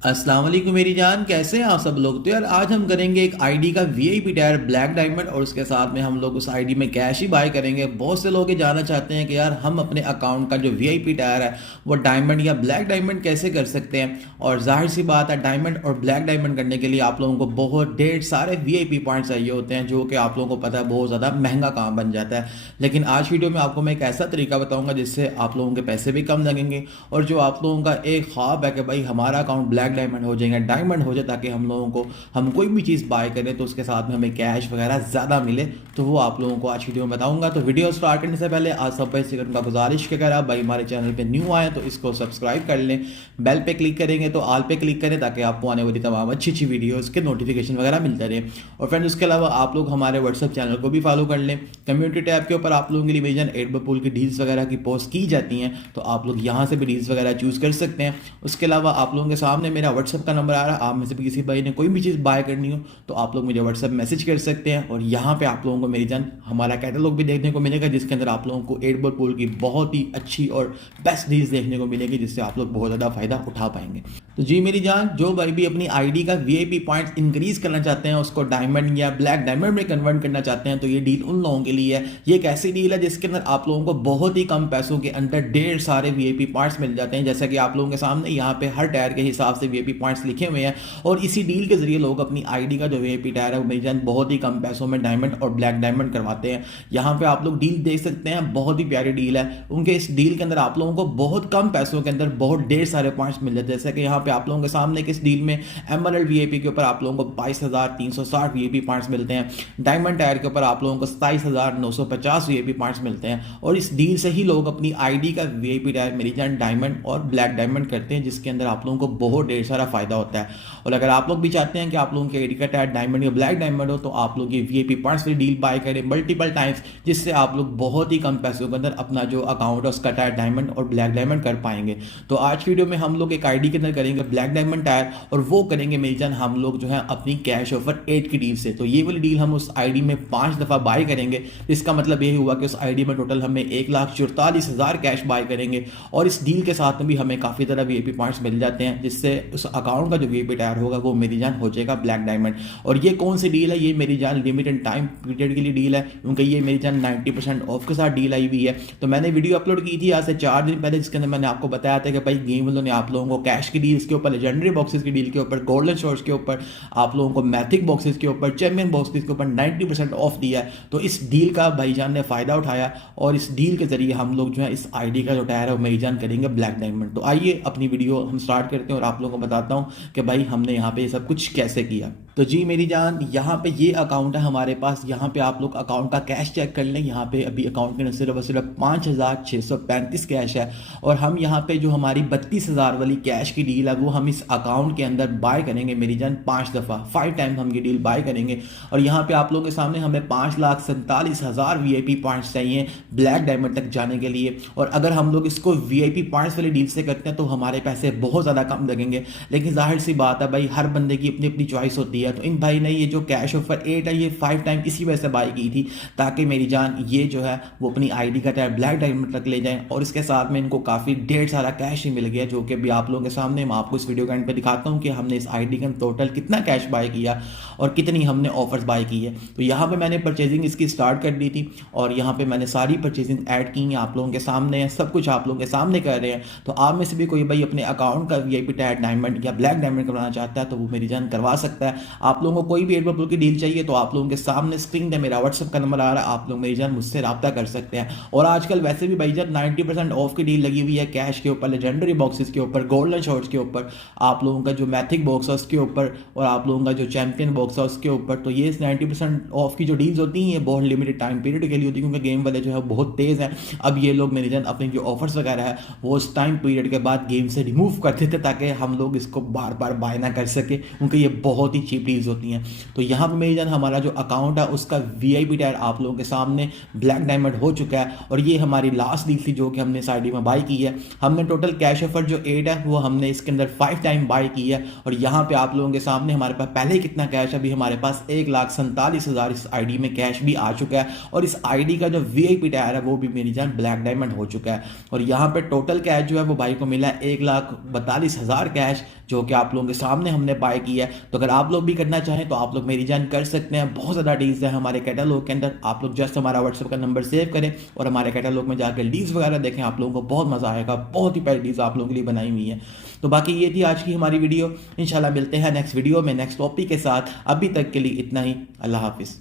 अस्सलाम वालेकुम मेरी जान, कैसे हैं आप सब लोग। तो यार आज हम करेंगे एक आईडी का वीआईपी टायर ब्लैक डायमंड और उसके साथ में हम लोग उस आईडी में कैश ही बाय करेंगे। बहुत से लोग ये जानना चाहते हैं कि यार हम अपने अकाउंट का जो वीआईपी टायर है वो डायमंड या ब्लैक डायमंड कैसे कर सकते हैं। और जाहिर सी बात है, डायमंड और ब्लैक डायमंड करने के लिए आप लोगों को बहुत ढेर सारे वीआईपी पॉइंट चाहिए होते हैं, जो कि आप लोगों को पता है बहुत ज़्यादा महंगा काम बन जाता है। लेकिन आज वीडियो में आपको मैं एक ऐसा तरीका बताऊंगा जिससे आप लोगों के पैसे भी कम लगेंगे और जो आप लोगों का एक ख्वाब है कि भाई हमारा अकाउंट ब्लैक डायमंड हो जाएगा, डायमंड हो जाए, ताकि हम लोगों को हम कोई भी चीज़ बाय करें तो उसके साथ में हमें कैश वगैरह ज़्यादा मिले, तो वो आप लोगों को आज वीडियो में बताऊंगा। तो वीडियो स्टार्ट करने से पहले आज सब भाई सेकंड का गुजारिश कि अगर आप भाई हमारे चैनल पे न्यू आए तो इसको सब्सक्राइब कर लें, बेल पे क्लिक करेंगे तो ऑल पे क्लिक करें ताकि आपको आने वाली तमाम अच्छी अच्छी वीडियोस के नोटिफिकेशन वगैरह मिलते रहे। और फ्रेंड्स उसके अलावा आप लोग हमारे व्हाट्सअप चैनल को भी फॉलो कर लें। कम्युनिटी टैब के ऊपर आप लोगों के लिए मेजन एडबल की डील्स वगैरह की पोस्ट की जाती हैं, तो आप लोग यहाँ से भी डील्स वगैरह चूज़ कर सकते हैं। उसके अलावा आप लोगों के सामने मेरा व्हाट्सअप का नंबर आ रहा है, आप में से भी किसी भाई ने कोई भी चीज़ बाय करनी हो तो आप लोग मुझे व्हाट्सअप मैसेज कर सकते हैं। और यहाँ पे आप लोगों को मेरी जान हमारा कैटलॉग भी देखने को मिलेगा, जिसके अंदर आप लोगों को एडबल की बहुत ही अच्छी और बेस्ट डील्स देखने को मिलेगी, जिससे आप लोग बहुत ज़्यादा फायदा उठा पाएंगे। तो जी मेरी जान, जो भाई भी अपनी आईडी का वीआईपी पॉइंट्स इंक्रीज करना चाहते हैं, उसको डायमंड या ब्लैक डायमंड में कन्वर्ट करना चाहते हैं, तो ये डील उन लोगों के लिए है। ये एक ऐसी डील है जिसके अंदर आप लोगों को बहुत ही कम पैसों के अंदर ढेर सारे वीआईपी पॉइंट्स मिल जाते हैं। जैसा कि आप लोगों के सामने यहाँ पे हर टायर के हिसाब से वीआईपी पॉइंट्स लिखे हुए हैं और इसी डील के जरिए लोग अपनी आईडी का जो वीआईपी टायर है वो मेरी जान बहुत ही कम पैसों में डायमंड और ब्लैक डायमंड करवाते हैं। यहाँ पे आप लोग डील देख सकते हैं, बहुत ही प्यारी डील है। उनके इस डील के अंदर आप लोगों को बहुत कम पैसों के अंदर बहुत ढेर सारे पॉइंट्स मिल जाते हैं। जैसे कि यहाँ पे आप लोगों के सामने इस डील में एमरल्ड वीआईपी के ऊपर आप लोगों को 22,360 वीआईपी पॉइंट्स मिलते हैं। डायमंड टायर के ऊपर आप लोगों को 27,950 वीआईपी पॉइंट्स मिलते हैं। और इस डील से ही लोग अपनी आईडी का वीआईपी टायर मेरी जान डायमंड और ब्लैक डायमंड करते हैं, जिसके अंदर आप लोगों को बहुत ढेर सारा फायदा होता है। और अगर आप लोग भी चाहते हैं कि आप लोगों की आईडी का टायर डायमंड या ब्लैक डायमंड हो, तो आप लोग ये वीआईपी पॉइंट्स वाली डील बाय करें मल्टीपल टाइम्स, जिससे आप लोग बहुत ही कम पैसों के अंदर अपना जो अकाउंट है उसका टायर डायमंड और ब्लैक डायमंड कर पाएंगे। तो आज वीडियो में हम लोग एक आईडी के अंदर करेंगे ब्लैक डायमंड टायर, और वो करेंगे मेरी जान हम लोग जो है अपनी कैश ऑफर 8 की डील से। तो ये वाली डील हम उस आईडी में 5 दफा बाय करेंगे। इसका मतलब ये हुआ कि उस आईडी में टोटल हमें 1,44,000 कैश बाय करेंगे। और इस डील के साथ में भी हमें काफी तरह वीआईपी पॉइंट्स मिल जाते हैं, जिससे उस अकाउंट का जो वीआईपी टायर होगा वो मेरी जान हो जाएगा ब्लैक डायमंड। और ये कौन सी डील है? ये मेरी जान लिमिटेड टाइम पीरियड के लिए डील है, क्योंकि ये मेरी जान 90% ऑफ के साथ डील आई हुई है। तो मैंने वीडियो अपलोड की थी आज से 4 दिन पहले, जिसके अंदर मैंने आपको बताया था कि भाई गेम वालों ने आप लोगों को कैश की डील्स के ऊपर, लेजेंडरी बॉक्सेस की डील के ऊपर, गोल्डन शॉर्ट्स के ऊपर, आप लोगों को मैथिक बॉक्सेस के ऊपर, चैंपियन बॉक्सेस के ऊपर 90% ऑफ दिया है। तो इस डील का भाईजान ने फायदा उठाया और इस डील के जरिए हम लोग जो है इस आईडी का जो टायर है वो मेरी जान करेंगे ब्लैक डायमंड। तो आइए अपनी वीडियो हम स्टार्ट करते हैं और आप लोगों को बताता हूं कि भाई हमने यहाँ पे ये सब कुछ कैसे किया। तो जी मेरी जान, यहाँ पे ये अकाउंट है हमारे पास। यहाँ पे आप लोग अकाउंट का कैश चेक कर लें। यहाँ पे अभी अकाउंट के अंदर सिर्फ और सिर्फ 5,635 कैश है। और हम यहाँ पे जो हमारी 32,000 वाली कैश की डील है वो हम इस अकाउंट के अंदर बाय करेंगे मेरी जान 5 दफ़ा, 5 टाइम हम ये डील बाय करेंगे। और यहाँ पे आप लोगों के सामने हमें 5,47,000 वीआईपी पॉइंट्स चाहिए ब्लैक डायमंड तक जाने के लिए। और अगर हम लोग इसको वीआईपी पॉइंट्स वाली डील से करते हैं तो हमारे पैसे बहुत ज़्यादा कम लगेंगे। लेकिन जाहिर सी बात है भाई, हर बंदे की अपनी अपनी चॉइस होती है। तो इन भाई ने ये जो कैश ऑफर 8 है ये 5 टाइम इसी वजह से बाय की थी, ताकि मेरी जान ये जो है वो अपनी आईडी का टायर ब्लैक डायमंड तक ले जाएं। और इसके साथ में इनको काफ़ी ढेर सारा कैश ही मिल गया, जो कि भी आप लोगों के सामने मैं आपको इस वीडियो के एंड पे दिखाता हूँ कि हमने इस आईडी का टोटल कितना कैश बाय किया और कितनी हमने ऑफर्स बाय की है। तो यहाँ पे मैंने परचेजिंग इसकी स्टार्ट कर दी थी और यहाँ पे मैंने सारी परचेजिंग ऐड की हैं, आप लोगों के सामने है, सब कुछ आप लोगों के सामने कर रहे हैं। तो आप में से भी कोई भाई अपने अकाउंट का वीआईपी टायर डायमंड या ब्लैक डायमंड करवाना चाहता है तो वो मेरी जान करवा सकता है। आप लोगों को कोई भी एडबल की डील चाहिए तो आप लोगों के सामने स्क्रीन पे मेरा व्हाट्सएप का नंबर आ रहा है, आप लोग मेरी जान मुझसे रब्ता कर सकते हैं। और आजकल वैसे भी भाई जान 90% ऑफ की डील लगी हुई है कैश के ऊपर, लेजेंडरी बॉक्सेस के ऊपर, गोल्डन शॉर्ट्स के ऊपर, आप लोगों का जो मैथिक बॉक्स है उसके ऊपर, और आप लोगों का जो चैंपियन बॉक्स है उसके ऊपर। तो ये 90% ऑफ की जो डील्स होती हैं ये बहुत लिमिटेड टाइम पीरियड के लिए होती है, क्योंकि गेम वाले जो है बहुत तेज़ हैं। अब ये लोग मेरी जान अपने जो ऑफर्स वगैरह है वो उस टाइम पीरियड के बाद गेम से रिमूव करते थे, ताकि हम लोग इसको बार बार बाय ना कर सके, क्योंकि ये बहुत ही चीप डील्स होती हैं। तो यहाँ पर मेरी जान हमारा जो अकाउंट है उसका वीआईपी टायर आप लोगों के सामने ब्लैक डायमंड हो चुका है। और ये हमारी लास्ट डील थी जो कि हमने इस आईडी में बाय की है। हमने टोटल कैश ऑफर जो 8 है वो हमने इसके अंदर 5 टाइम बाय की है। और यहाँ पे आप लोगों के सामने हमारे पास पहले कितना कैश है, अभी हमारे पास 1,47,000 इस आईडी में कैश भी आ चुका है। और इस आईडी का जो वीआईपी टायर है वो भी मेरी जान ब्लैक डायमंड हो चुका है। और यहाँ पे टोटल कैश जो है वो भाई को मिला है 1,42,000 कैश, जो कि आप लोगों के सामने हमने बाय किया है। तो अगर आप लोग भी करना चाहें तो आप लोग मेरी जान कर सकते हैं। बहुत ज़्यादा डील्स है हमारे कैटलॉग के अंदर। आप लोग जस्ट हमारा व्हाट्सएप का नंबर सेव करें और हमारे कैटलॉग में जाकर डील्स वगैरह देखें, आप लोगों को बहुत मज़ा आएगा। बहुत ही प्यारी डील्स आप लोगों के लिए बनाई हुई है। तो बाकी ये थी आज की हमारी वीडियो। इंशाल्लाह मिलते हैं नेक्स्ट वीडियो में नेक्स्ट टॉपिक के साथ। अभी तक के लिए इतना ही। अल्लाह हाफिज़।